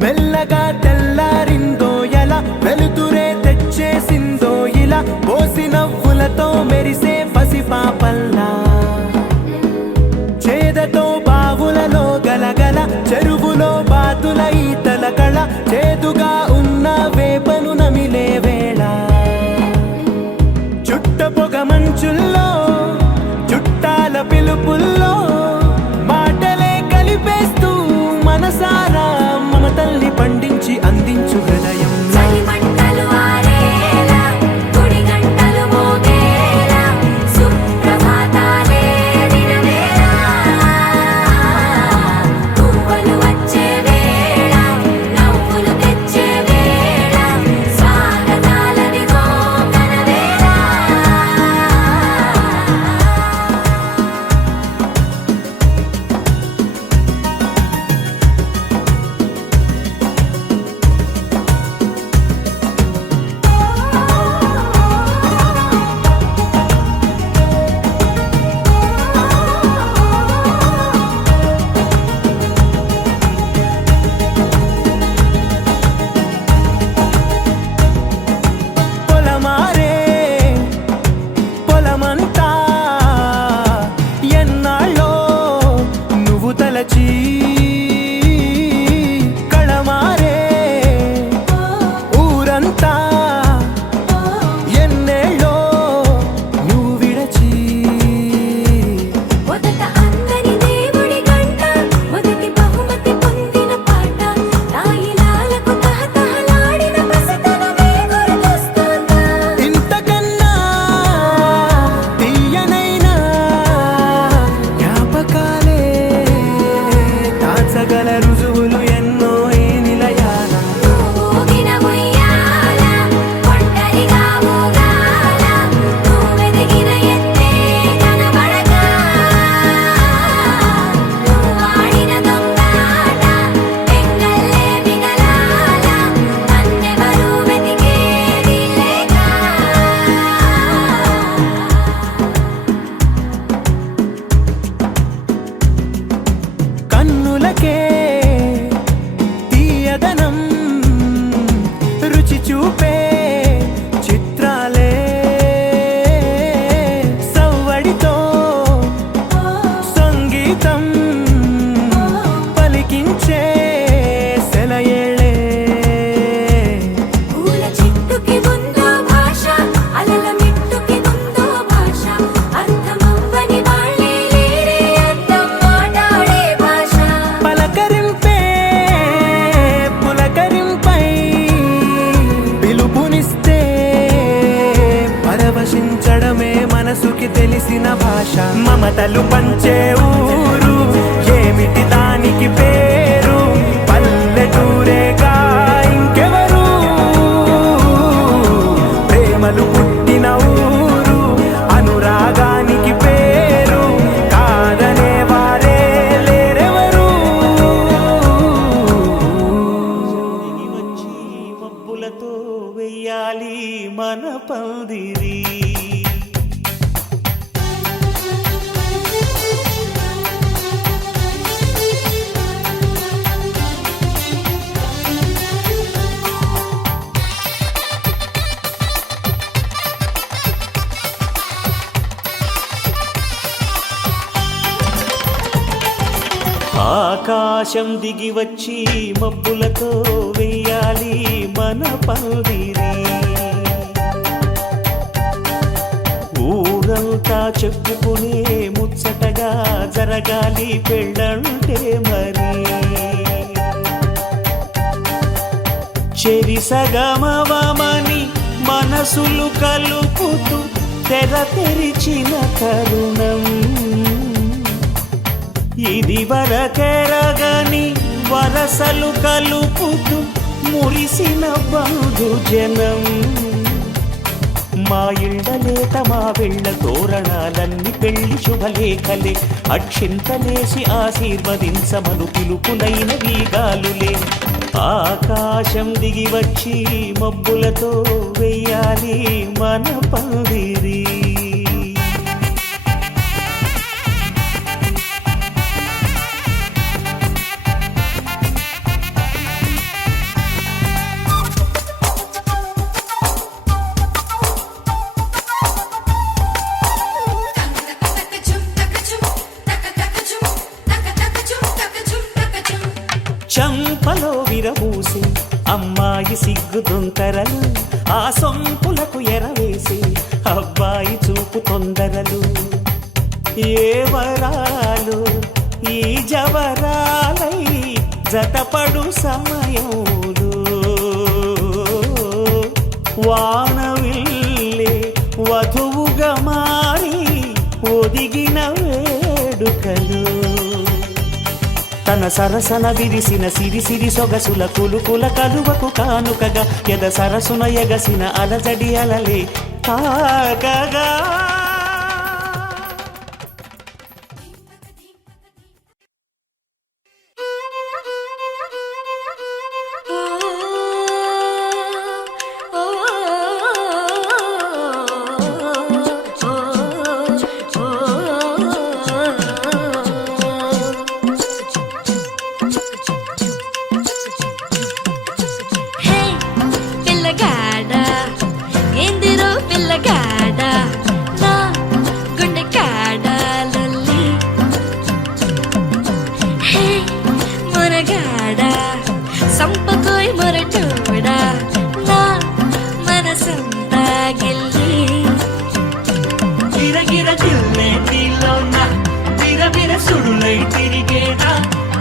మెల్లగా తెల్లారిందో ఎలా వెలుతురే తెచ్చేసిందో ఇలా పోసి నవ్వులతో మెరిసే పసిపాపల్లా చేదతో బావులలో గలగల చెరువులో బాతుల ఈతల కళ చేదుగా ఉన్న వేపను నమిలే వేళ చుట్ట పొగ మంచుల్లో చుట్టాల పిలుపుల్లో మాటలే కలిపేస్తూ మనసారా మమతల్ని పండించి అందించు హృదయం కళమారే ఊరంతా ఎన్నేళ్ళో నువ్వు విడచి మొదట అందరి దేవుడి గంట మొదటి బహుమతి పొందిన పాట తాయిలాలకు తహతహలాడిన పసితనమే గుర్తొస్తుందా ఇంతకన్నా తీయనైనా జ్ఞాపకాలే దాచగల రుజువులు ఎన్నో ఈ నిలయాల ఊగిన ఉయ్యాల ఒంటరిగా ఊగాల నువ్వెదిగిన ఎత్తే కనబడక నువ్వాడిన దొంగాట ఎంగల్లే మిగలాల నన్నెవరూ వెతికేది లేక కన్నులకే తీయదనం రుచి చూపే చిత్రాలే సవ్వడితో సంగీతం పలికించే సెలయేళే పూల చెట్టుకి ఉందో భాష అలల మిట్టుకి ఉందో భాష అర్థమవ్వని వాళ్ళే లేరే అర్థం మాట్లాడే భాష పలకరింపే పులకరింపై పిలుపునిస్తే పరవశించడమే మనసుకి తెలిసిన భాష మమతలు పంచే ఊరు ఏమిటి దానికి పేరు పల్లెటూరేగా ఇంకెవరు ప్రేమలు పుట్టిన ఊరు అనురాగానికి పేరు కాదనే వారే లేరెవరు వచ్చి మబ్బులతో వెయ్యాలి మన పందిరి ఆకాశం దిగి వచ్చి మబ్బులతో వెయ్యాలి మన పందిరి ఊరంతా చెప్పుకునే ముచ్చటగా జరగాలి పెళ్ళంటే మరి చెరి సగమవమని మనసులు కలుపుతూ తెర తెరిచిన తరుణం ఇది వరకెరగని వరసలు కలుపుతూ మురిసిన బంధు జనం మా ఇళ్ళలేత మా వెళ్ళ తోరణాలన్నీ పెళ్లి శుభలేఖలే అక్షింతలేసి ఆశీర్వదించమను పిలుపులైన వీగాలులే ఆకాశం దిగి వచ్చి మబ్బులతో వెయ్యాలి మన పందిరి చంపలో విరబూసి అమ్మాయి సిగ్గు దొంతరలు ఆ సొంపులకు ఎరవేసి అబ్బాయి చూపు తొందరలు ఏ వరాలు ఈ జవరాలై జతపడు సమయంలో వానవిల్లే వధువుగా మారి ఒదిగిన వేడుకలు తన సరసన విరిసిన సిరిసిరి సొగసుల కులుకుల కలువకు కానుకగా ఎద సరసున ఎగసిన అలజడి అలలే తాకగా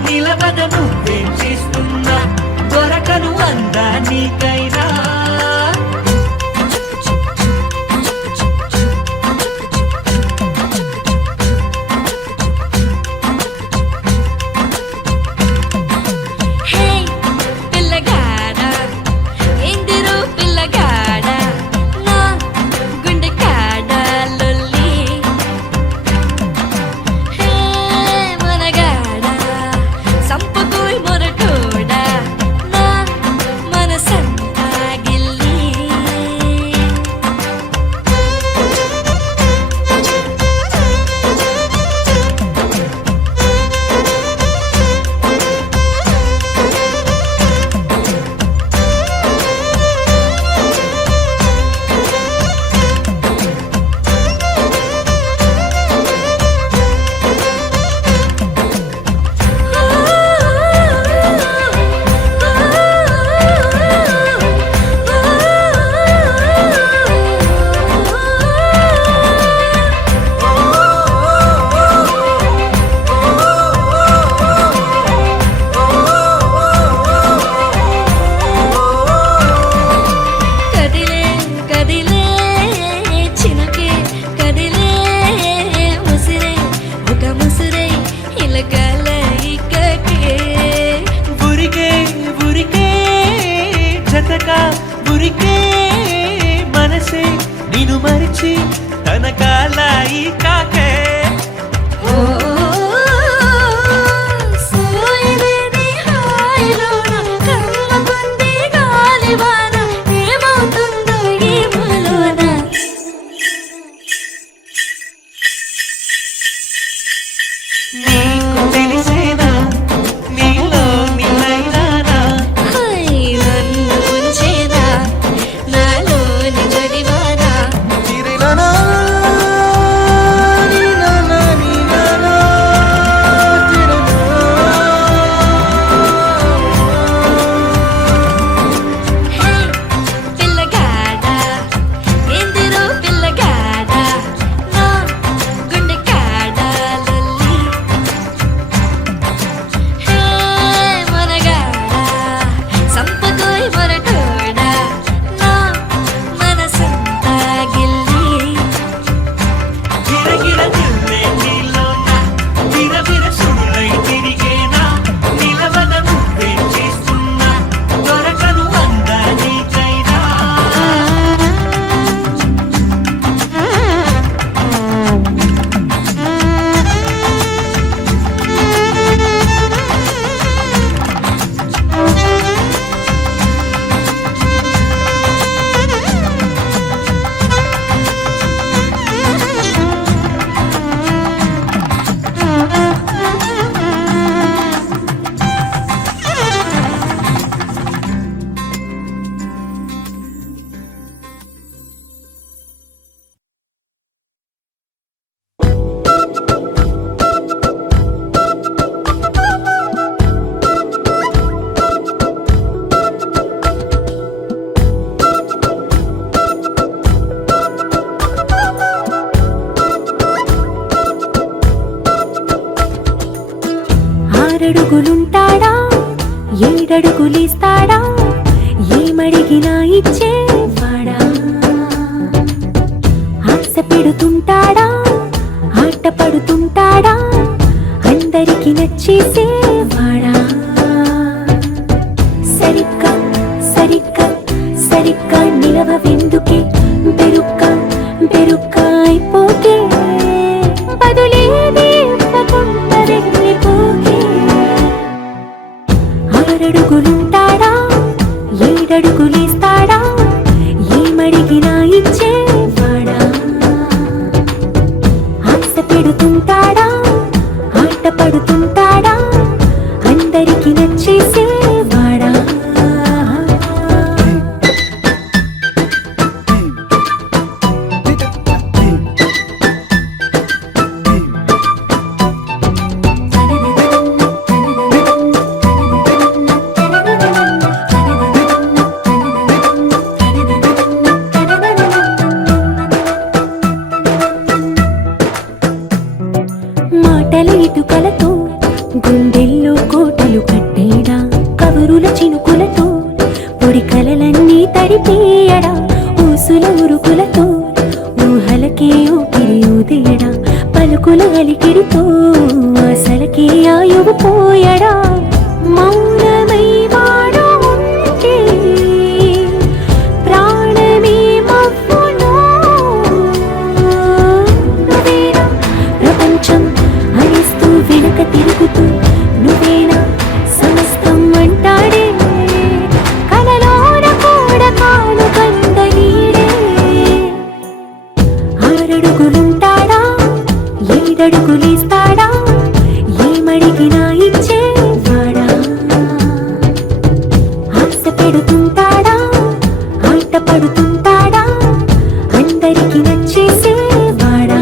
నిలబద నువ్వేం చేస్తున్నా దొరకను అందా నీకైనా నిను మరిచి తన కాలాయి కాకే ఆరడుగులుంటాడా ఏడడుగులేస్తాడా ఏమడిగినా ఇచ్చేవాడా ఆశ పెడుతుంటాడా ఆట పడుతుంటాడా అందరికి నచ్చేసేవాడా సరిగ్గా సరిగ్గా సరిగ్గా నిలవెందుకే బెరుక్క బెరుక్క అయిపోతే బదులేది ఇవ్వకుండా వెళ్ళిపోకే ఆరడుగులుంటాడా ఏడడుగులేస్తాడా ఏమడిగినా ఇచ్చేవాడా ఆశ పెడుతుంటాడా ఆట పడుతుంటాడా అందరికి నచ్చేసేవాడా మాటల ఇటుకలతో గుండెల్లో కోటలు కట్టేడా కబురుల చినుకులతో పొడి కలలన్నీ తడిపేయడా ఊసుల ఉరుకులతో ఊహలకే ఊపిరి ఊదేయడా పలుకుల అలికిడితో ఆశలకే ఆయువు పోయడా మౌనమై వాడు ఉంటే ప్రాణమే మవ్వునో నువ్వేనా ప్రపంచం అనిస్తూ వెనుక తిరుగుతూ నువ్వేనా సమస్తం అంటాడే కలలోన కూడా కాను కంద నీడే ఆరడుగులుంటాడా ఏడడుగులేస్తాడా ఏమడిగినా ఇచ్చేవాడా ఆశ పెడుతుంటాడా ఆట పడుతుంటాడా అందరికి నచ్చేసేవాడా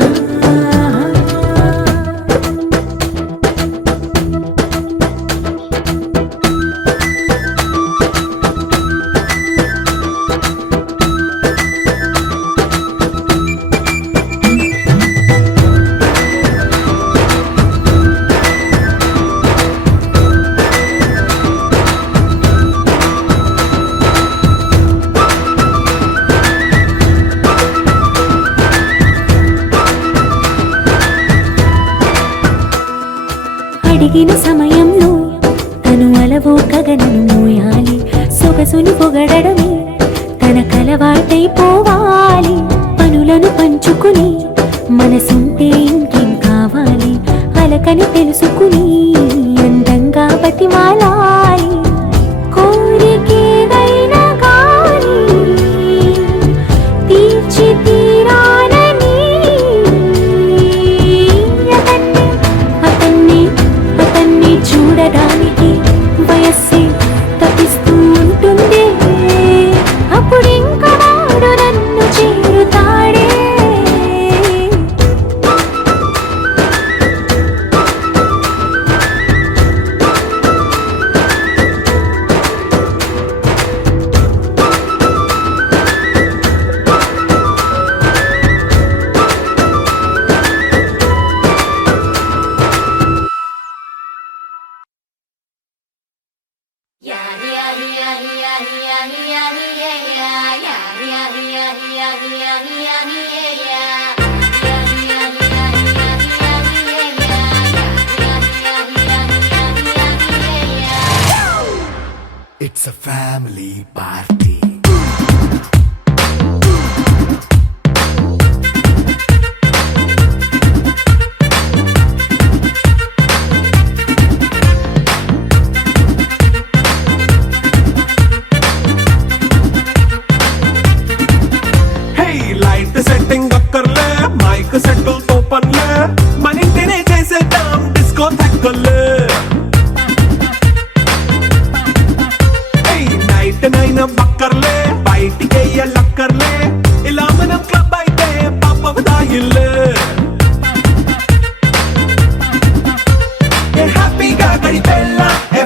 అడిగిన సమయంలో తను అలవో గగనను మోయాలి సొగసుని పొగడమే తనకలవాటైపోవాలి పనులను పంచుకుని మనసుంటే ఇంకేం కావాలి అలకని తెలుసుకుని అందంగా బతిమాలాలి కోరికేదైనా గాని తీర్చి తీరాలని అతన్ని చూడడానికి వయస్సే తప్పిస్తూ ఉంటుంది అప్పుడింక వాడు నన్ను చేరుతాడే It's a family party. Hey, light setting అక్కర్లే మైక్ సెట్టిల్ తో పనులే మన ఇంటినే చేసేద్దాం డిస్కో థక్కర్లే నైట్ నైన్ బక్కర్లే బయటికెయ్యలక్కర్లే ఇలా మనం క్లబ్ అయితే పాప దాయిల్లే హ్యాపీగా గడిపెళ్ళ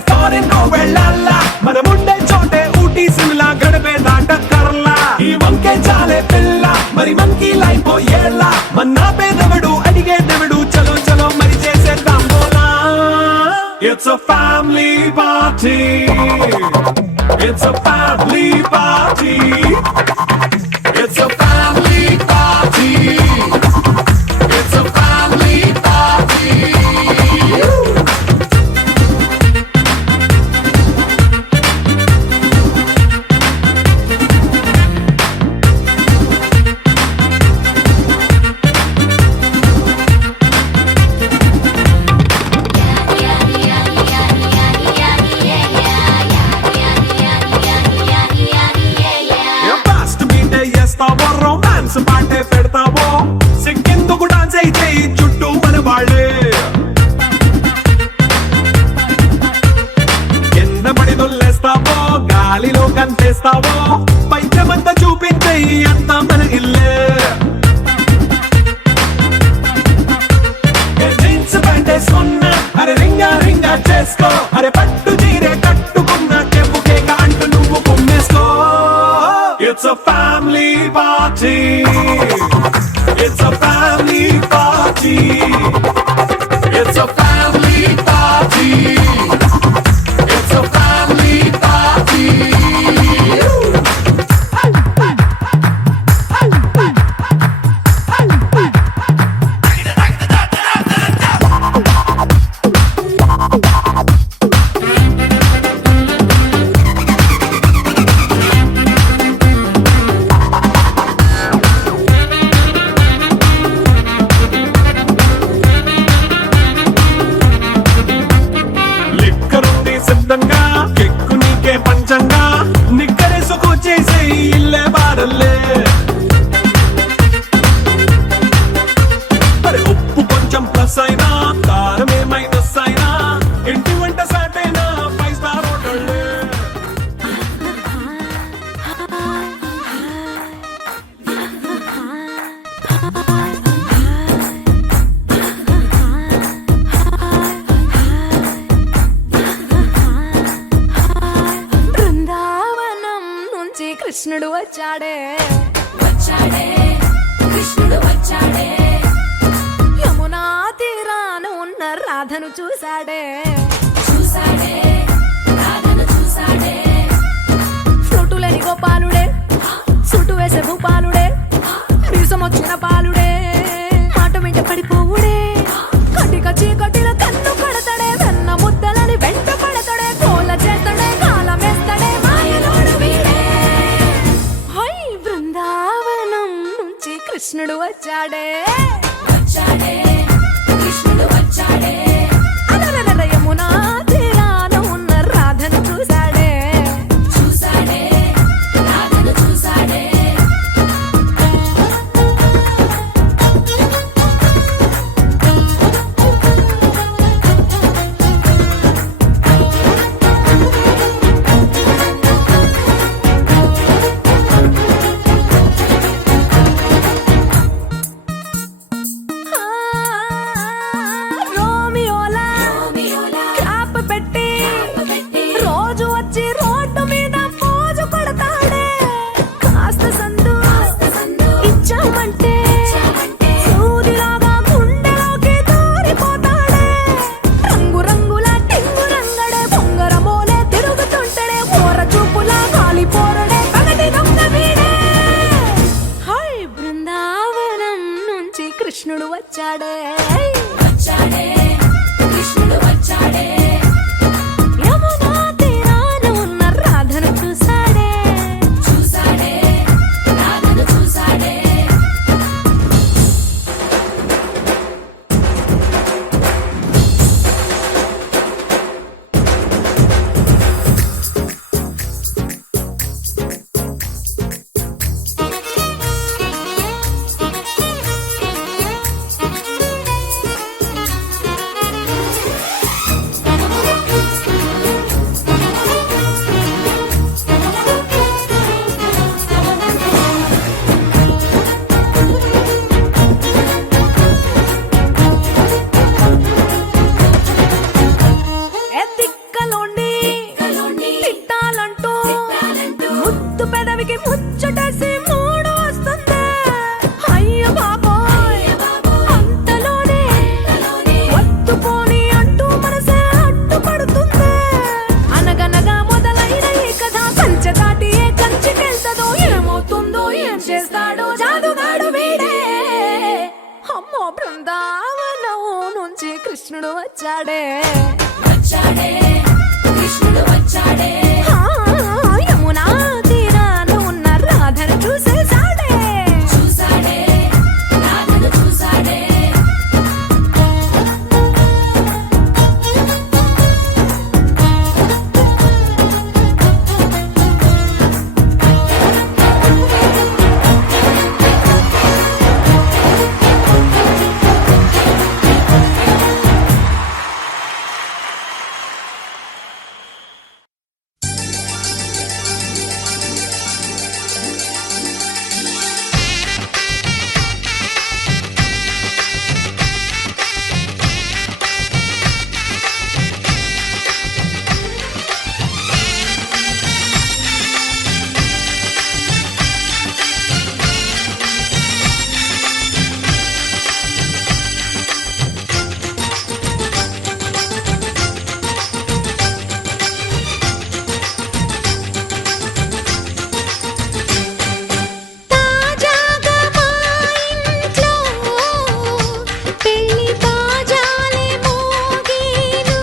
ఫారెన్ కో వెళ్ళాల మనముండే చోటే ఊటీ సిమ్లా గడిపే దాటక్కర్లా ఈ వంకే చాలే పిల్ల మరి మంకీ లైఫ్ ఏళ్ళ మన్నా పేదవడు అడిగే దేవుడు చలో చలో మరి చేసేద్దాం బోలా It's It's a family party. It's a family party. It's a family party. It's a family party. ఫాస్ట్ బీటే చేస్తావో రొమాన్స్ పాటే పెడతావో సిగ్గెందుకు డాన్స్ అయితే చుట్టూ మన వాళ్ళే కింద పడి దొల్లేస్తావో గాలిలో కంటేస్తావో పైచమంతా చూపించే అంత మన ఇల్లే జీన్స్ ప్యాంటేసుకున్నా అరే రింగా రింగా చేసుకో అరే పట్టు చీరే కట్టుకున్న చెప్పు కేక అంటూ నువ్వు కొమ్మేసుకో It's a family party. It's a family party. It's a family party. It's a family party. లిక్కరుంది సిద్ధంగా కెక్కు నీకే పంచంగా నిక్కరేసుకు చేసే ఇల్లే బారల్లే అరే ఉప్పు కొంచెం ప్లస్ అయినా కారమే మైనస్ అయినా ఇంటి వంట సాటైనా 5 స్టార్ హోటల్లే బృందావనం నుంచి కృష్ణుడు వచ్చాడే కృష్ణుడు వచ్చాడే యమునా తీరాన ఉన్న రాధను చూశాడే చూసాడే రాధను చూసాడే ఫ్రూటులేని గోపాలుడే సుటు వేసే భూపాలుడే మీసం వచ్చిన పాలుడే మాట వెంట పడిపోవుడే కటిక చీకటిలో కన్ను కడతాడే వెన్న ముద్దలని వెంట పడతాడే కోల చేస్తాడే కాలమేస్తాడే మాయలోడు వీడే హై బృందావనం నుంచి కృష్ణుడు వచ్చాడే వచ్చాడే కృష్ణుడు వచ్చాడే అలరలర యమునా తీరాన ఉన్న రాధను చూశాడే చూసాడే రాధను చూసాడే కృష్ణుడు వచ్చాడే వచ్చాడే కృష్ణుడు వచ్చాడే ఆ, యమునా తీరాన ఉన్న రాధను చూసేసాడే చూసాడే రాధను చూసాడే తాజాగా మా ఇంట్లో పెళ్లి బాజాలే మోగేను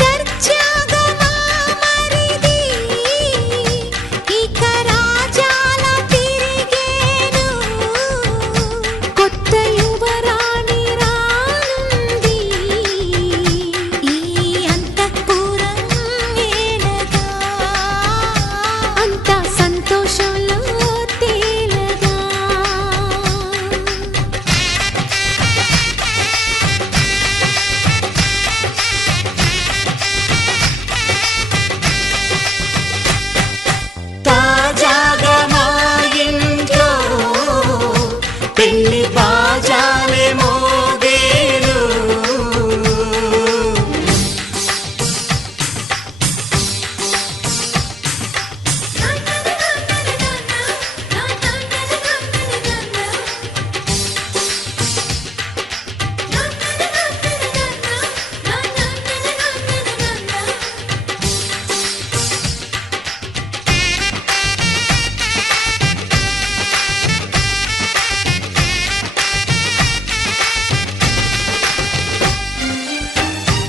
దర్జాగా మా మరిది ఇక రాజాల తిరిగేను కొత్త యువరాణి రానుంది ఈ అంతఃపురం ఏలగా అంతా సంతోషంలో తేలగా తాజాగా మా ఇంట్లో పెళ్లి బాజాలే మోగేను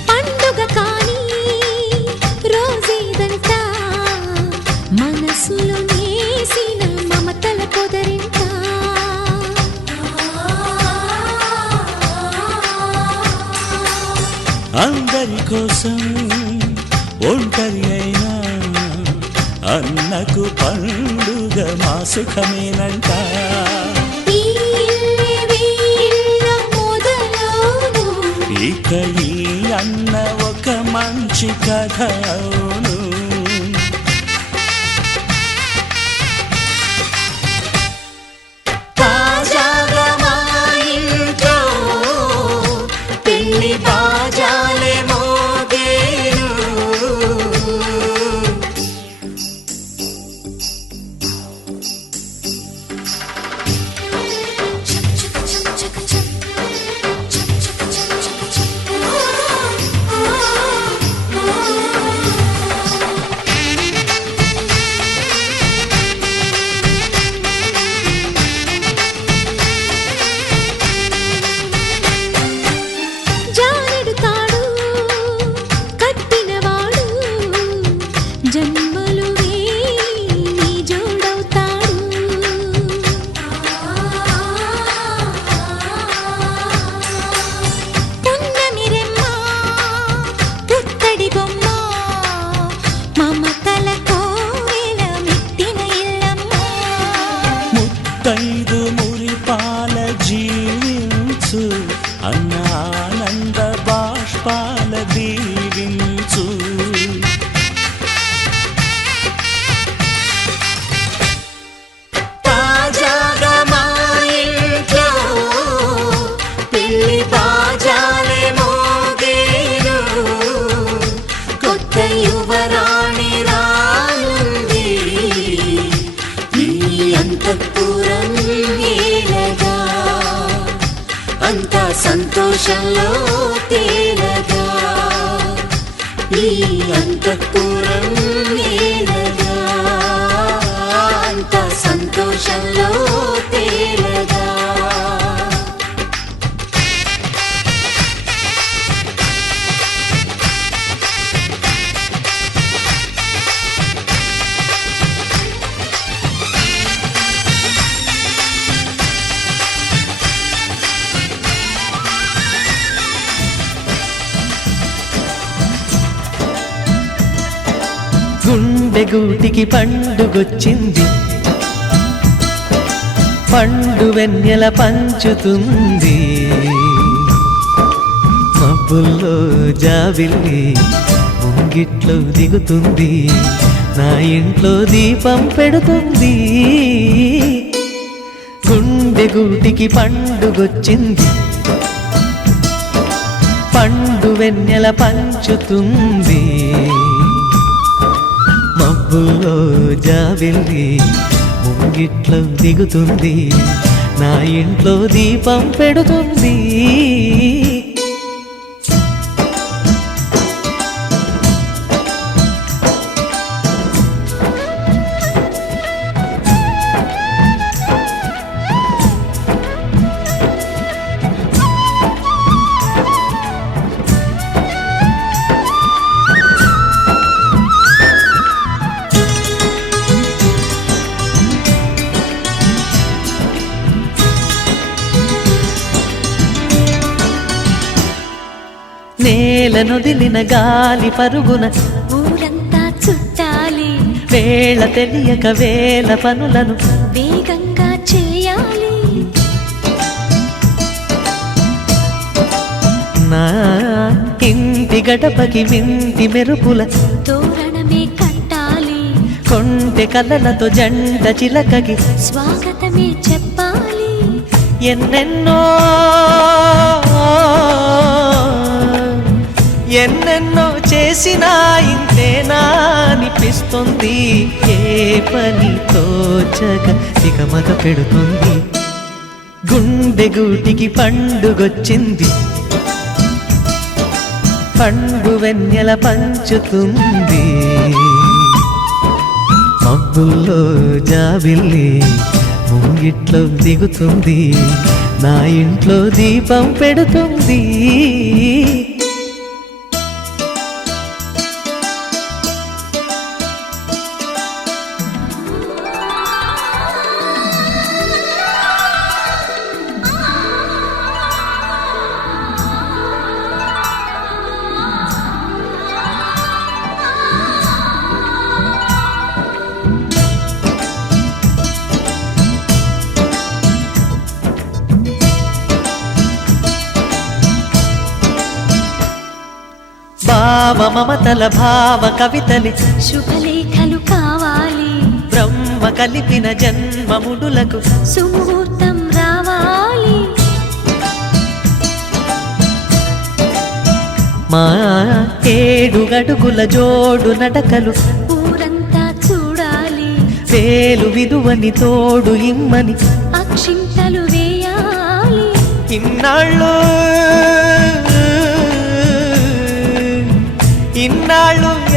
పండుగ కాని రోజేదంట మనసులో నేసిన మమతల పొదరింట అందరి కోసం ఒంటరి అయినా అన్నకు పండుగ మా సుఖమేనంట ఈ ఇల్లే వీళ్ళ మొదలవును ఇక ఈ అన్న ఒక మంచి కథ అవును తాజాగా మా ఇంట్లో పెళ్లి బాజాలే మోగేను జానెడు తాడు కట్టినవాడు జన్మలు వేయి జోడవుతాడు పున్నమి రెమ్మ పుత్తడి బొమ్మ మమతల కోవెల మెట్టిన ఇల్లమ్మ ముత్తైదు మురిపాల జీవించు అన్న ఆనంద బాష్పాల దీవించు తాజాగా మా ఇంట్లో పెళ్లి బాజాలే మోగేను కొత్త యువరాణి రానుంది ఈ అంతఃపురం ఏలగా అంతా సంతోషంలో తేలగా ఈ అంతఃపురం ఏలగా అంతా సంతోషంలో తేలగా గుండె గూటికి పండుగొచ్చింది, పండు వెన్నెల పంచుతుంది. మబ్బుల్లో జాబిల్లి ముంగిట్లో దిగుతుంది, నా ఇంట్లో దీపం పెడుతుంది. గుండె గూటికి పండుగొచ్చింది, పండు వెన్నెల పంచుతుంది. మబ్బుల్లో జాబిల్లి ముంగిట్లో దిగుతుంది, నా ఇంట్లో దీపం పెడుతుంది. నేలనొదిలిన గాలి పరుగున ఊరంతా చుట్టాలి, వేళ తెలియక వేల పనులను వేగంగా చేయాలి. నా ఇంటి గడపకి వింటి మెరుపుల తోరణమే కట్టాలి, కొంటె కలలతో జంట చిలకకి స్వాగతమే చెప్పాలి. ఎన్నెన్నో ఎన్నెన్నో చేసినా ఇంతేనా అనిపిస్తుంది. ఏ పని తోచక తికమక పెడుతుంది. గుండె గూటికి పండుగొచ్చింది, పండు వెన్నెల పంచుతుంది. మబ్బుల్లో జాబిల్లి ముంగిట్లో దిగుతుంది, నా ఇంట్లో దీపం పెడుతుంది. భావ మమతల భావ కవితలి శుభలేఖలు కావాలి, బ్రహ్మ కలిపిన జన్మముడులకు సుముహూర్తం రావాలి. మా ఏడు గడుగుల జోడు నడకలు ఊరంతా చూడాలి, వేలు విలువని తోడు ఇమ్మని అక్షింతలు వేయాలి. ఇన్నాళ్ళు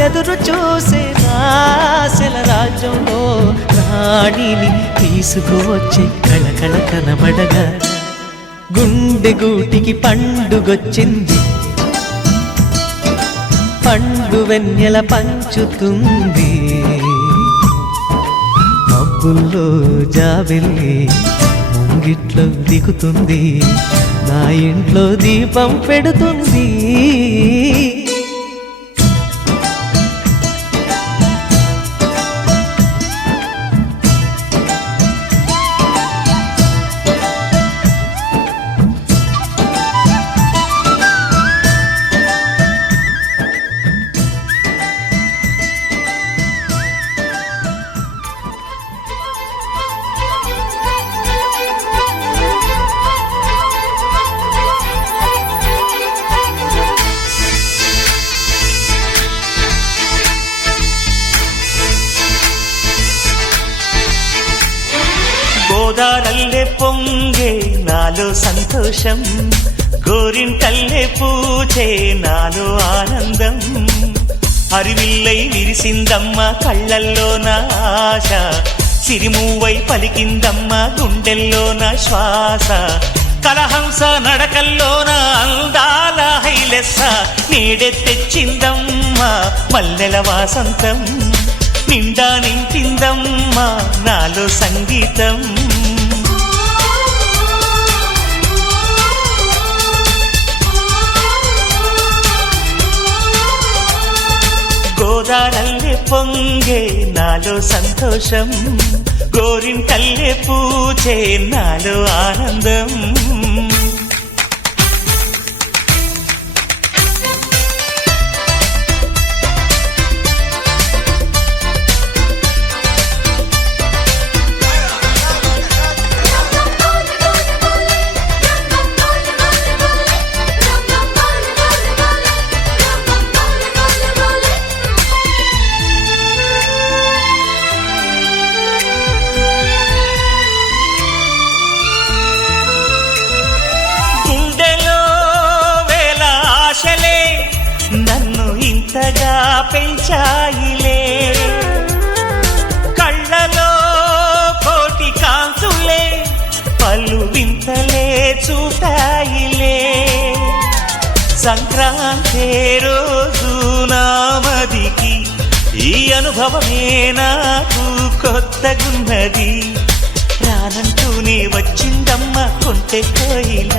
ఎదురు చూసే నాశల రాజ్యంలో రాణిని తీసుకువచ్చే కళకళ కనబడగా. గుండె గూటికి పండుగొచ్చింది, పండు వెన్నెల పంచుతుంది. మబ్బుల్లో జాబిల్లి ముంగిట్లో దిగుతుంది, నా ఇంట్లో దీపం పెడుతుంది. గోదారల్లే పొంగే నాలో సంతోషం, గోరింటల్లే పూచే నాలో ఆనందం. హరివిల్లై విరిసిందమ్మ కళ్ళల్లో నా ఆశ, సిరిమూవై పలికిందమ్మ గుండెల్లో నా శ్వాస. కలహంస నడకల్లోన అందాల హైలెస్స, నీడే తెచ్చిందమ్మ మల్లెల వాసంతం. నిండా నింపిందమ్మా నాలో సంగీతం. గోదారల్లే పొంగే నాలో సంతోషం గోరింటల్లే పూచే నాలో ఆనందం నన్ను ఇంతగా పెంచాయిలే కళ్ళలో కోటి కాంతులే పలు వింతలే చూపాయిలే సంక్రాంతి రోజు నామదికి ఈ అనుభవమే నాకు కొత్తగున్నది రానంటూనే వచ్చిందమ్మ కొంటె కోయిల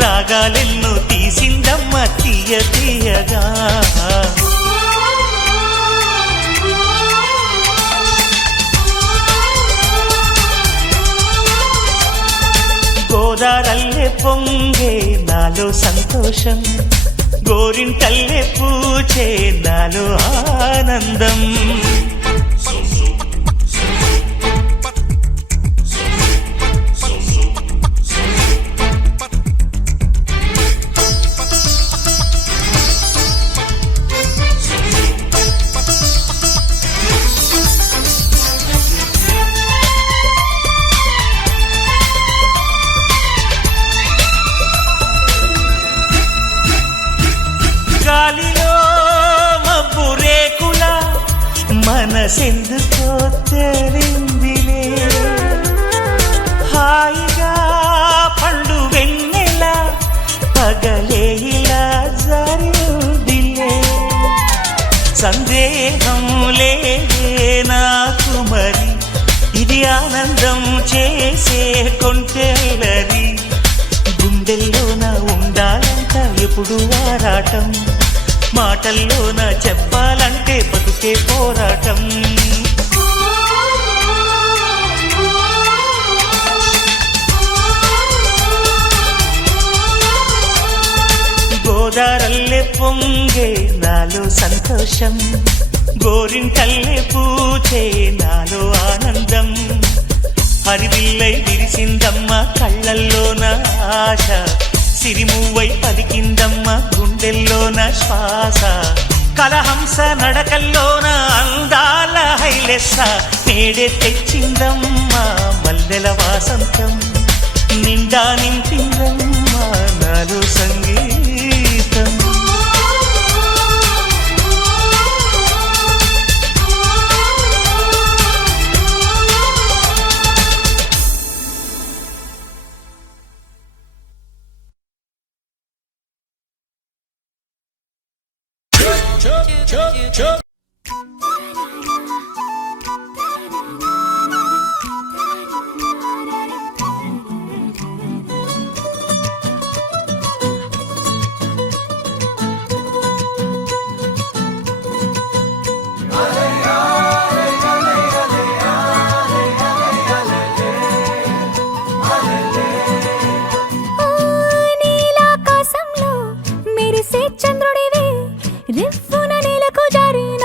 రాగాలెన్నో తీసిందమ్మ తీయ తీయగా గోదారల్లే పొంగే నాలో సంతోషం గోరింటల్లే పూచే నాలో ఆనందం గాలిలో మబ్బు రేకుల మనసెందుకో తెలిందిలే హాయిగా పండు వెన్నెల పగలే ఇలా జరిదిలే సందేహం లేదే నాకు మరి ఇది ఆనందం చేసే కొంటెలరి గుండెల్లోన ఉండాలంట ఎప్పుడు ఆరాటం మాటల్లోన చెప్పాలంటే బతుకే పోరాటం గోదారల్లే పొంగే నాలో సంతోషం గోరింటల్లే పూచే నాలో ఆనందం హరివిల్లై విరిసిందమ్మ కళ్ళల్లోన ఆశ సిరిమువ్వై పలికిందమ్మ గుండెల్లోన శ్వాస కలహంస నడకల్లోన అందాల హైలెస్స నేడే తెచ్చిందమ్మ మల్లెల వాసంతం నిండా నింపిందమ్మ నాలో సంగీతం నీలాకాశంలో మెరిసే చంద్రుడివి రివ్వున నేలకు జారిన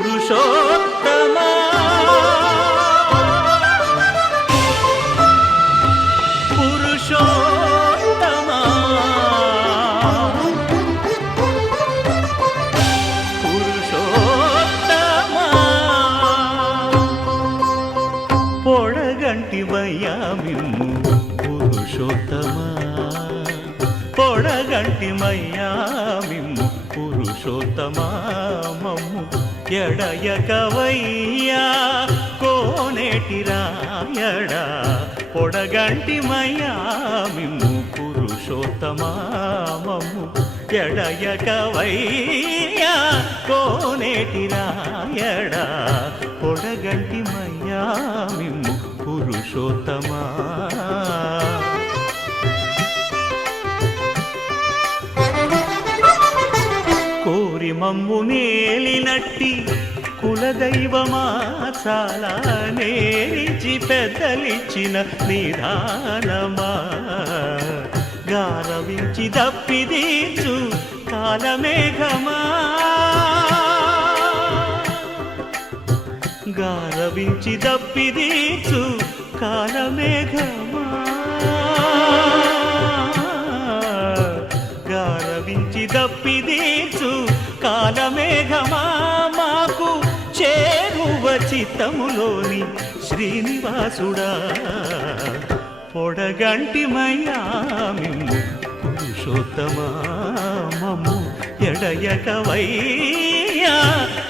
పురుషోత్తమా పురుషోత్తమా పురుషోత్తమా పొడగంటివయ్యా మిమ్ము పురుషోత్తమా పొడగంటిమయ్యా మిమ్ము పురుషోత్తమా మమ్ము ఎడయకవయ్యా కోనేటి రాయడా పొడగంటిమయ్యా మిమ్ము పురుషోత్తమా మమ్ము ఎడయకవయ్యా కోనేటి రాయడా పొడగంటిమయ్యా మిమ్ము పురుషోత్తమా కోరి మమ్ము నేలినట్టి కులదైవమా చాలా నేరిచి పెద్దలిచ్చిన నిదానమా గారవించి దప్పిదీచు కాలమేఘమా గారవించి దప్పిదీచు కాలమేఘమా గారవించి దప్పిదీచు కాలమేఘమా మాకు చేరువ చిత్తములోని శ్రీనివాసుడా పొడగంటిమయ్యా మిమ్ము పురుషోత్తమా మమ్ము ఎడయకవయ్యా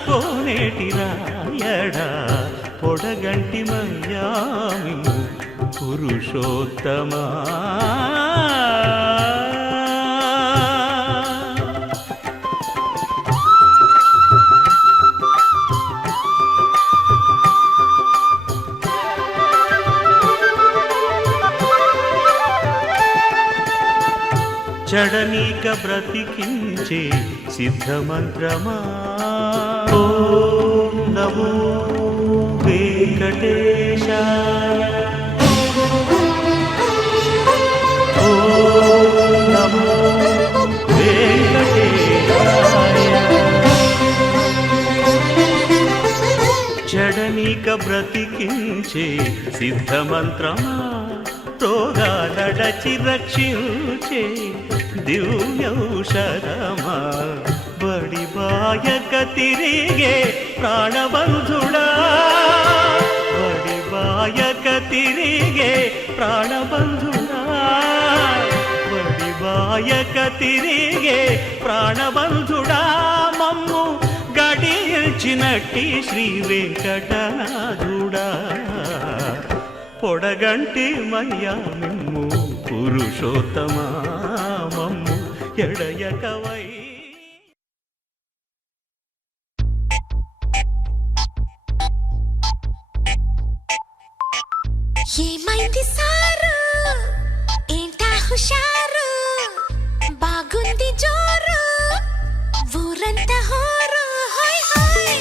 కోనేటి రాయడా పొడగంటిమయ్యా మిమ్ము పురుషోత్తమా చడనీక బ్రతికించే సిద్ధమంత్రమా ఓం నమో వెంకటేశాయ ఓం నమో వెంకటేశాయ చడనీక బ్రతికించే సిద్ధమంత్రమా రోగాలడచి రక్షించే దివ్యౌషధమా బడి బాయక తిరిగే ప్రాణబంధుడా బడి బాయక తిరిగే ప్రాణబంధుడా బడి బాయక తిరిగే ప్రాణబంధుడా మమ్ము గడిచినట్టి శ్రీ వెంకటనాథుడా పొడగంటి మయ్యా మిమ్ము పురుషోత్తమా మమ్ము ఎడయకవై ఏమైంది సారు ఏంటా హుషారు బాగుంది జోరు ఊరంతా హోరు హాయ్ హాయ్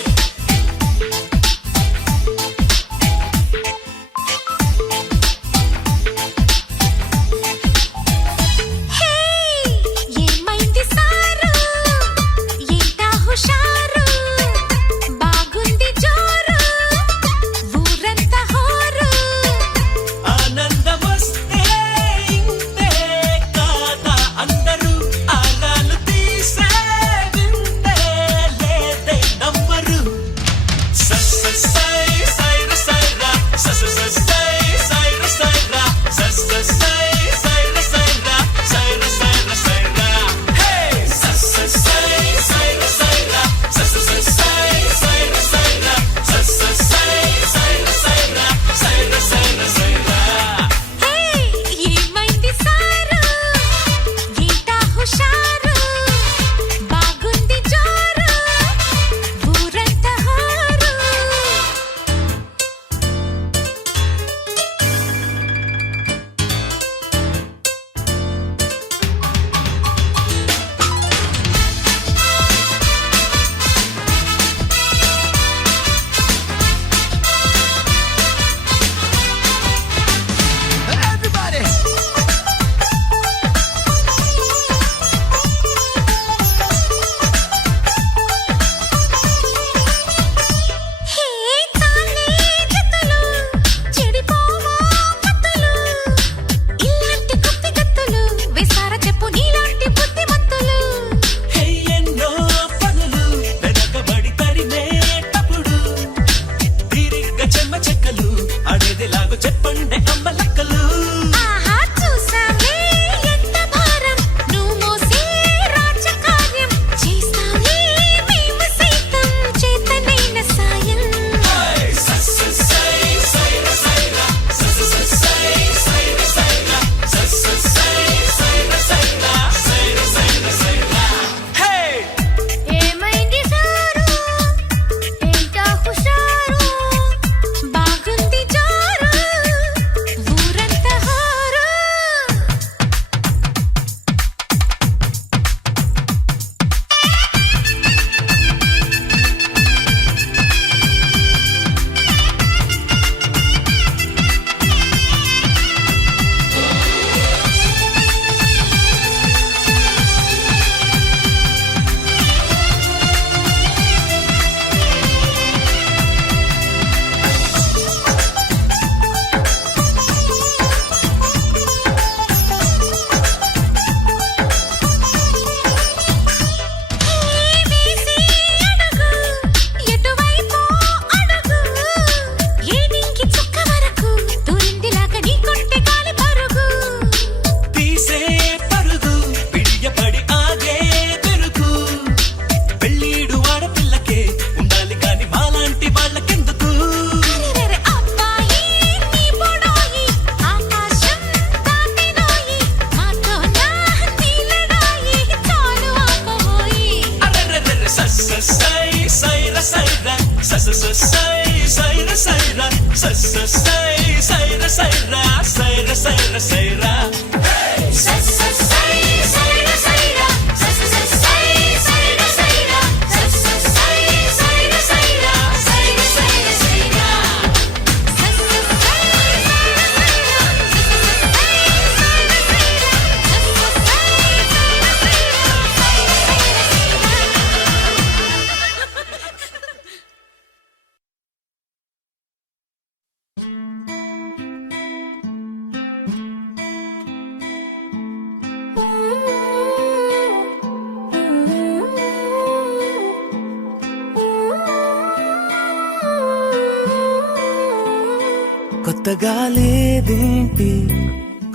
కొత్తగా లేదేంటి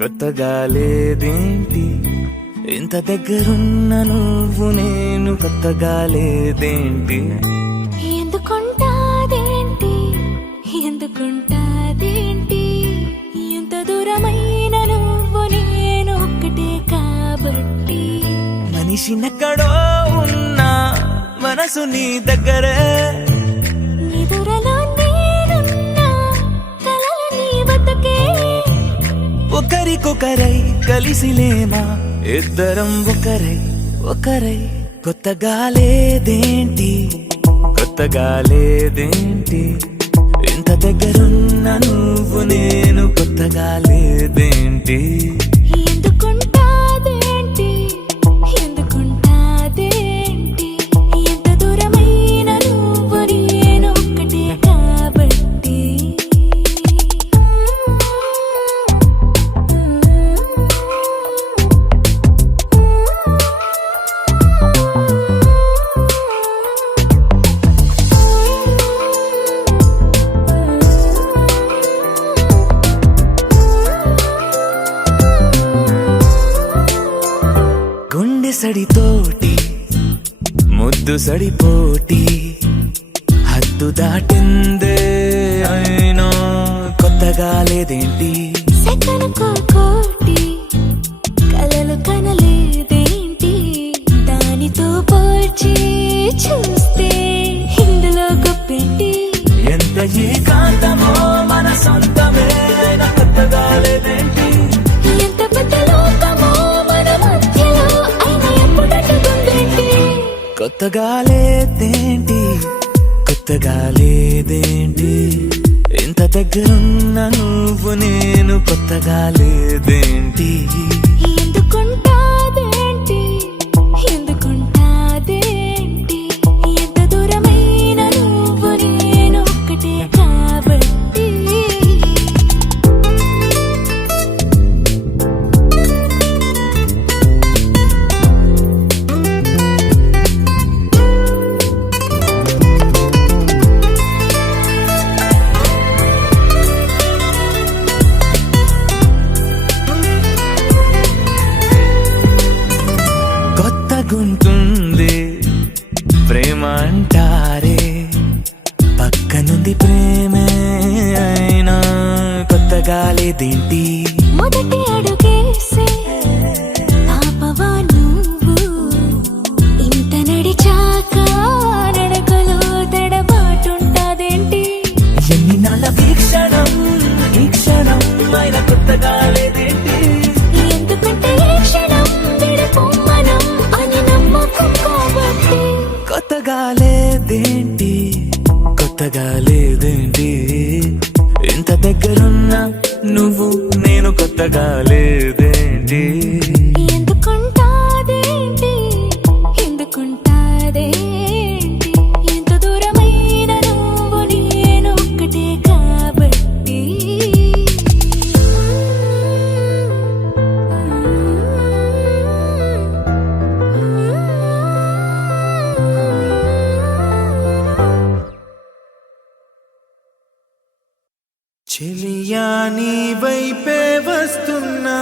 కొత్తగా లేదేంటి ఇంత దగ్గరున్న నువ్వు నేను కొత్తగా లేదేంటి ఎందుకుంటాదేంటి ఎందుకుంటాదేంటి ఎంత దూరమైన నువ్వు నేను ఒక్కటే కాబట్టి మనిషినెక్కడో ఉన్నా మనసు నీ దగ్గరే నిదురలో నేనున్నా కలలు నీ బతుకే ఒకరికొకరై కలిసిలేమా ఇద్దరం ఒకరై ఒకరై కొత్తగా లేదేంటి కొత్తగా లేదేంటి ఇంత దగ్గరున్న నువ్వు నేను కొత్తగా లేదేంటి ఎందుకుంటాదేంటి ఎందుకుంటాదేంటి ఎంత దూరమైన నువ్వు నేను ఒక్కటే కాబట్టి గుండె సడితోటి ముద్దు సడిపోటి హద్దు దాటిందే అయినా కొత్తగా లేదేంటి సెకనుకో కోటి కలలు కనలేదేంటి దానితో పోల్చి చూస్తే ఇందులో గొప్పేంటి ఎంత ఏకాంతమో మన సొంతమే అయినా కొత్తగా లేదేంటి ఎంత పెద్ద లోకమో మన మధ్యలో అయినా ఎప్పుడట్టుకుందేంటి కొత్తగా లేదేంటి కొత్తగా లేదేంటి ఇంత దగ్గరున్న నువ్వు నేను కొత్తగా లేదేంటి ఎందుకుంటాదేంటి ఎందుకుంటాదేంటి ఎంత దూరమైన నువ్వు నేను ఒక్కటే కాబట్టి కొత్తగుంటుంది ప్రేమ అంటారే పక్కనుంది ప్రేమే అయినా కొత్తగా లేదేంటి మొదటి అడుగేసే పాపవా నువ్వు ఇంత నడిచాక నడకలో తడబాటుంటాదేంటి ఎన్ని నాళ్ళ వీక్షణం ఈ క్షణం అయినా కొత్తగా లేదేంటి ఎందుకంటే ఈ క్షణం విడిపోమనం అని నమ్మకం కాబట్టి కొత్తగా లేదేంటి కొత్తగా లేదేంటి ఇంత దగ్గరున్న నువ్వు నేను కొత్తగా లేదేంటి ఎందుకుంటాదేంటి ఎందుకుంటాదేంటి ఎంత దూరమైన నువ్వు నేను ఒక్కటే కాబట్టి చెలియా నీ వైపే వస్తున్నా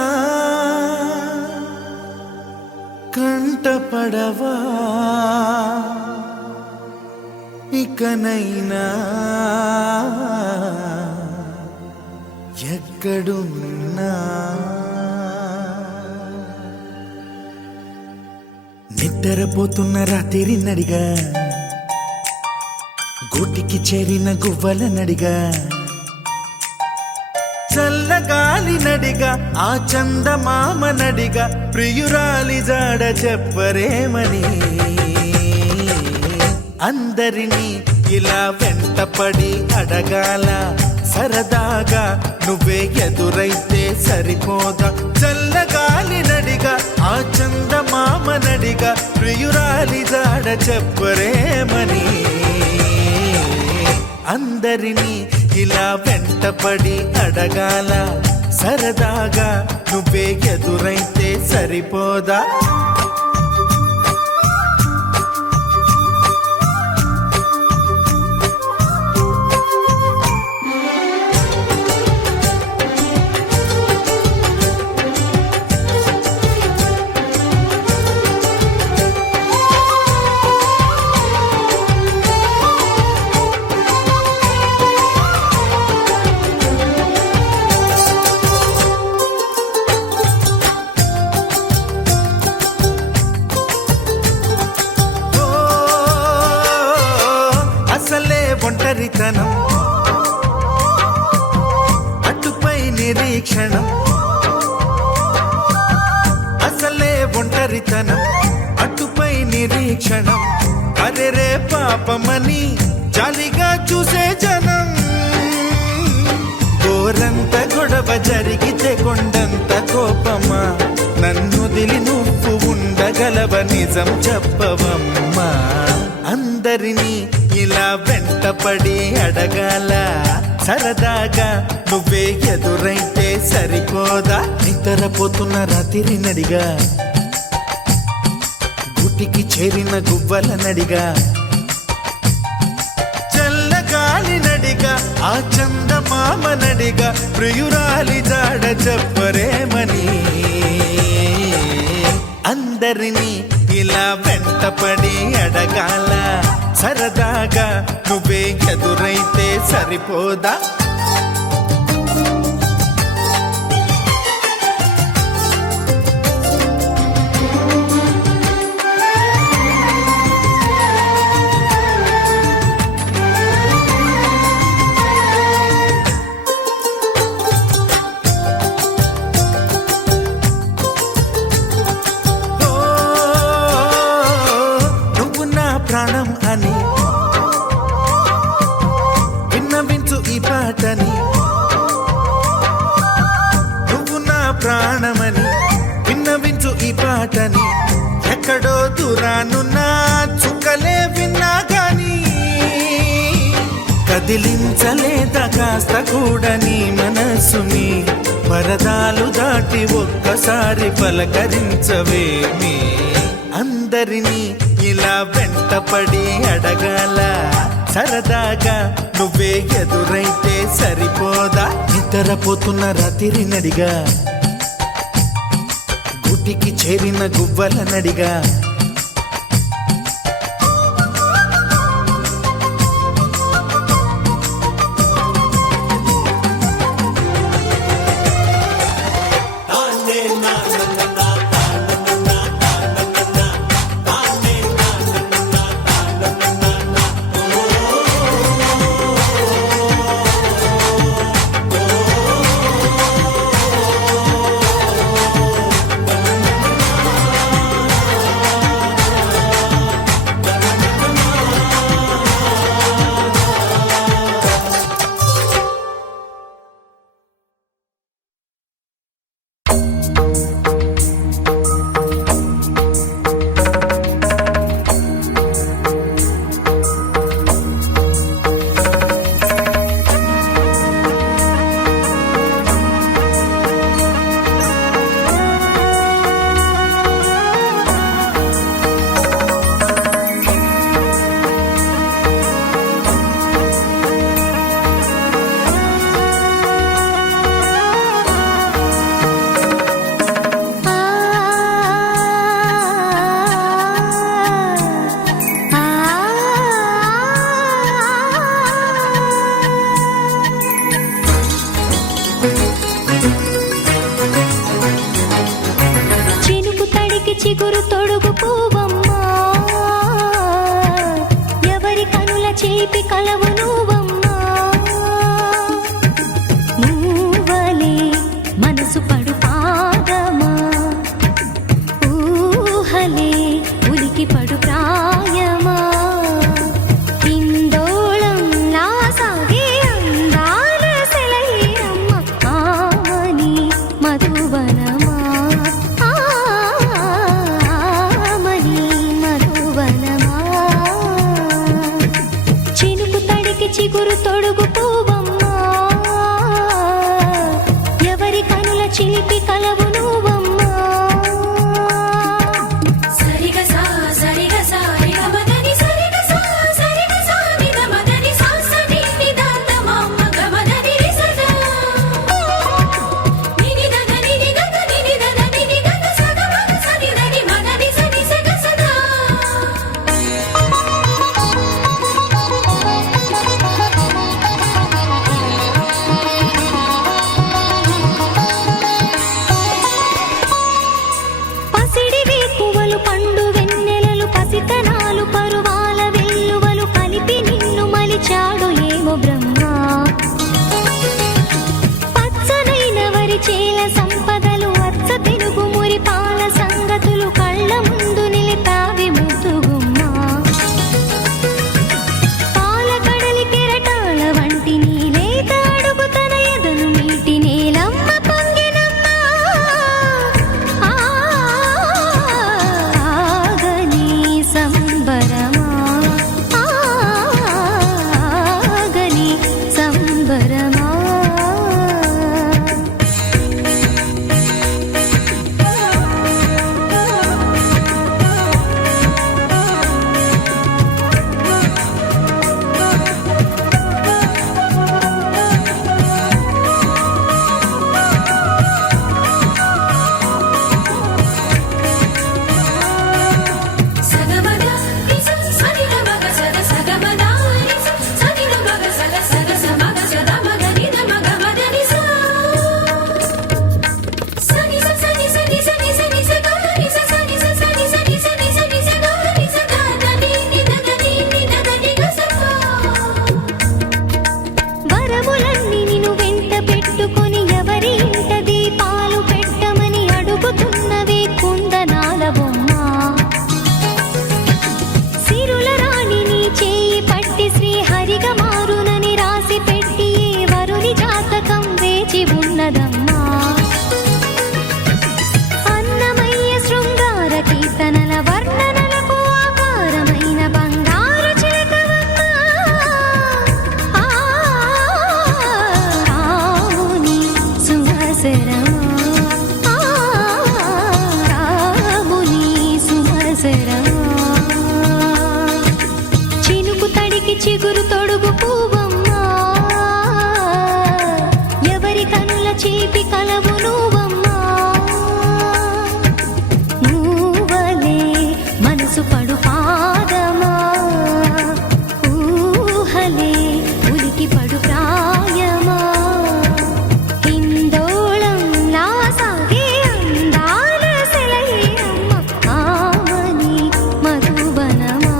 కంటపడవా ఇకనైనా ఎక్కడున్నా నిద్రపోతున్న రాత్రి నడిగా గూటికి చేరిన గువ్వల నడిగా చల్లగాలి నడిగా ఆ చందమామ నడిగా ప్రియురాలి జాడ చెప్పరేమని అందరినీ ఇలా వెంటపడి అడగాల సరదాగా నువ్వే ఎదురైతే సరిపోదా చల్లగాలి నడిగా ఆ చందమామ నడిగా ప్రియురాలి జాడ చెప్పరేమని అందరినీ ఇలా వెంటపడి అడగాల సరదాగా నువ్వే ఎదురైతే సరిపోదా ఒంటరితనం అటుపై నిరీక్షణం అసలే ఒంటరితనం అటుపై నిరీక్షణం అరెరే పాపమని జాలిగా చూసే జనం గోరంత గొడవ జరిగితే కొండంత కోపమా నన్ను దిలి నువ్వు ఉండగలవ నిజం చెప్పవమ్మా అందరినీ ఇలా వెంటపడి అడగాల సరదాగా నువ్వే ఎదురైతే సరిపోదా నిద్రపోతున్న రాత్రి నడిగా గుటికి చేరిన గువ్వల నడిగా చల్లగాలి నడిగా ఆ చందమామ నడిగా ప్రియురాలి జాడ చెప్పరేమని అందరినీ ఇలా వెంటపడి అడగాల సరదాగా నువ్వే ఎదురైతే సరిపోదా ప్రాణం అని విన్నవించు ఈ పాటని నువ్వు నా ప్రాణమని విన్నవించు ఈ పాటని ఎక్కడో దూరానున్నా చుక్కలే విన్నా గాని కదిలించలేదా కాస్త కూడా నీ మనసుని పరదాలు దాటి ఒక్కసారి పలకరించవేమి అందరినీ ఇలా వెంటపడి అడగాల సరదాగా నువ్వే ఎదురైతే సరిపోదా నిద్రపోతున్న రాత్రి నడిగా గుటికి చేరిన గువ్వల నడిగా చిగురు తొడుగు పువ్వమ్మా ఎవరి కనుల చిలిపి కలవు నువ్వమ్మా సరిగసా సరిగసా రిగమదని సరిగసా సరిగసా నిగమదని సాసని నిదాతమమ్మ గమదని రిసదా నినిదని నిగదని నిదని నిగద సగమగ సనిదని మదని సని సగసదా పసిడివి పువ్వులు పండు వెన్నెలలు పసితనాలు పరువాల వెల్లువలు కలిపి నిన్ను మలిచాడు ఏమో బ్రహ్మ పచ్చనైన వరి చేల సంపదలు అచ్చ తెలుగు మురి పాల సంగతులు కళ్ళ ముందు నిలిపావి ముద్దుగుమ్మ పాల కడలి కెరటాల వంటి నీలేత అడుగు తన ఎదను మీటి నేలమ్మ పొంగినమ్మ ఆగని సంబరమా ఆగని సంబరమా సగమగ రిస సనిగమగ సద సగమద రిస సనిగమగ సద సగ సమగ సద మగ నిద మగ మదని సా సని స సని సని సని సని స గ రి స సని స సని సని సని సని స గ రి స ద ద ని ని ద ద ని ని ద ద ని గ స ప వరములన్నీ నిన్ను వెంట పెట్టుకొని ఎవరి ఇంట దీపాలు పెట్టమని అడుగుతున్నవే కుందనాల బొమ్మ సిరుల రాణి నీ చేయి పట్టి శ్రీహరిగా మారునని రాసి పెట్టి ఏ వరుని జాతకం వేచి ఉన్నదమ్మా అన్నమయ్య శృంగార కీర్తనల వర్ణనలకు ఆకారమైన బంగారు చిలకవమ్మా రాముని సుమసరమా రాముని సుమసరమా చినుకు తడికి చిగురు తొడుగు పువ్వమ్మా ఎవరి కనుల చీపి కలవు నువ్వమ్మా నువ్వలే మనసు పడు పాదమా ఊహలే ఉలికి పడు ప్రాయమా హిందోళం లా సాగే అందాల సెలయేరమ్మ ఆమని మధువనమా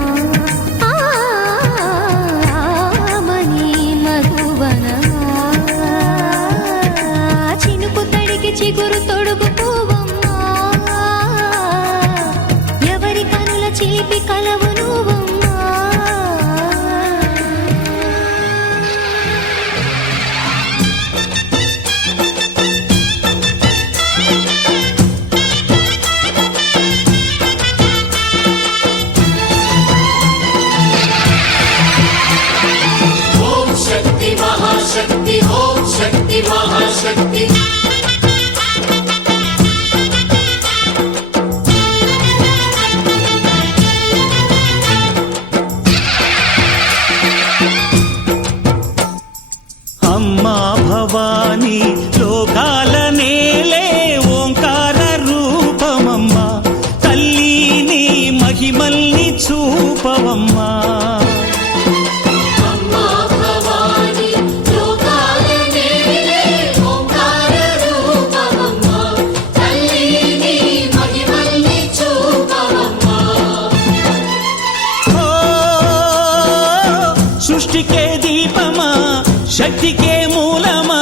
ఆమని మధువనమా చినుకు తడికి చిగురు తొడుగు పువ్వమ్మా ఎవరి కనుల చిలిపి కలవు నువ్వమ్మా ఓం శక్తి మహాశక్తి ఓం శక్తి మహాశక్తి అమ్మా భవానీ లోకాల నేలే ఓంకార రూపమమ్మా తల్లి నీ మహిమల్ని చూపవమ్మా అమ్మా భవాని లోకాల నేలే ఓంకార రూపమమ్మా తల్లి నీ మహిమల్ని చూపవమ్మా ఓ సృష్టికే దీపమా శక్తికే మూలమా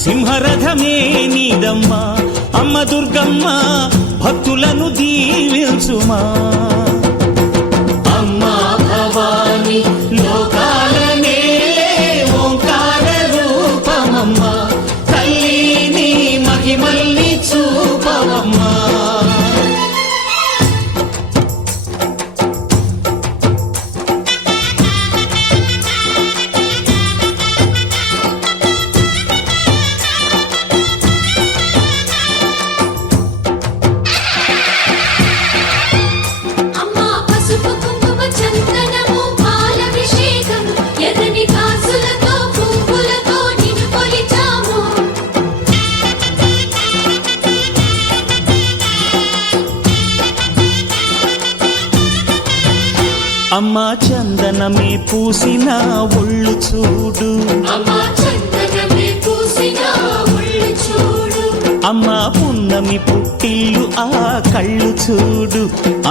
సింహరథమే నీదమ్మా అమ్మ దుర్గమ్మ భక్తులను దీవించుమా అమ్మా భవాని లోకాల నేలే ఓంకార రూపమమ్మా తల్లి నీ మహిమల్ని చూపవమ్మా గాజులతో పువ్వులతో నిన్ను కొలిచాము అమ్మా చందనమే పూసిన ఒళ్ళు చూడు అమ్మా చందనమే పూసిన ఒళ్ళు చూడు అమ్మా పున్నమి పుట్టిల్లు ఆ కళ్ళు చూడు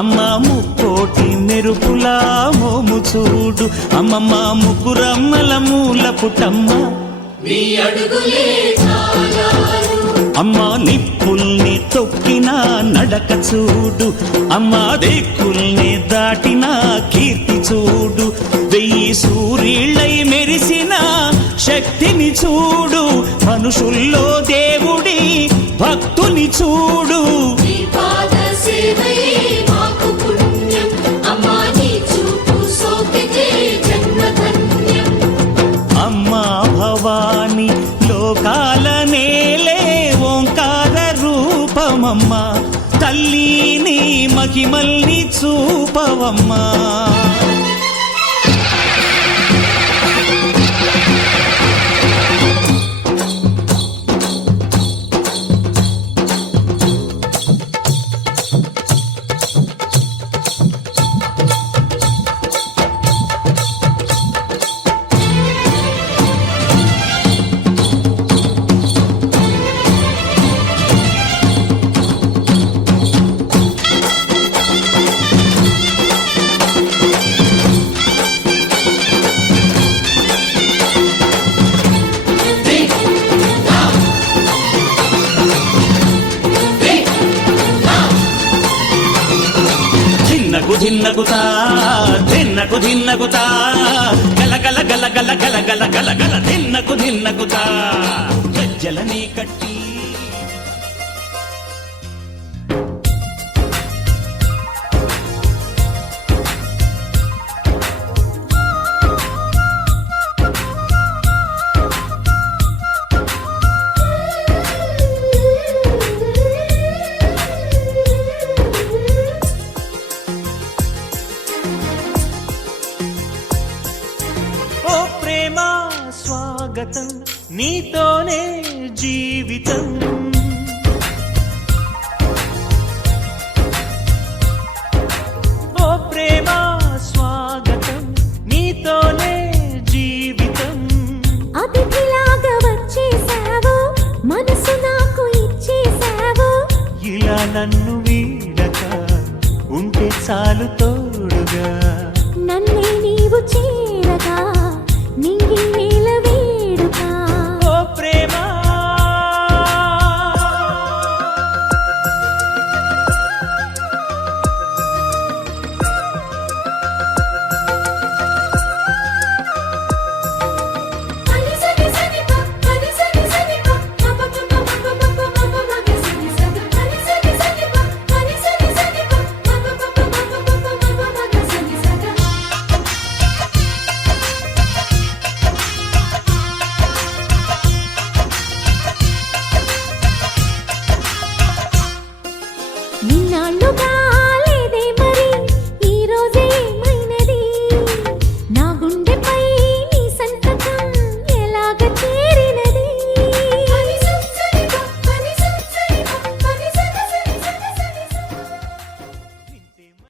అమ్మా ముక్కోటి మెరుపులా మోము చూడు అమ్మమ్మ ముగ్గురమ్మల మూల పుటమ్మ నీ అడుగులే చాలారు అమ్మా నిప్పుల్ని తొక్కిన నడక చూడు అమ్మా దిక్కుల్ని దాటిన కీర్తి చూడు 1000 సూర్యుళ్ళై మెరిసిన శక్తిని చూడు మనుషుల్లో దేవుడి భక్తుని చూడు నీ పాద సేవయే మాకు పుణ్యం అమ్మా నీ చూపు సోకితే జన్మధన్యం అమ్మా భవాని లోకాల నేలే ఓంకార రూపమమ్మా తల్లిని మహిమల్ని చూపవమ్మా ధిన్నగుతా ధిన్నగుతా గల గల గల గల గల గల గల గల ధిన్నగుతా గజ్జలని కట్టి ఓ ప్రేమ స్వాగతం నీతోనే జీవితం ఓ ప్రేమ స్వాగతం నీతోనే జీవితం అతిథిలాగా వచ్చేసావు మనసు నాకు ఇచ్చేసావు ఇలా నన్ను వీడక ఉంటే చాలు తోడుగా నన్నే నీవు చేరగా నింగి నేల వేడుక ఓ ప్రేమ అని సని సని ప అని సని సని ప ప ప ప ప ప ప ప ప మగ సని సని అని సని సని ప అని సని సని ప ప ప ప ప ప ప ప మగ సని సని నిన్నాళ్ళుగా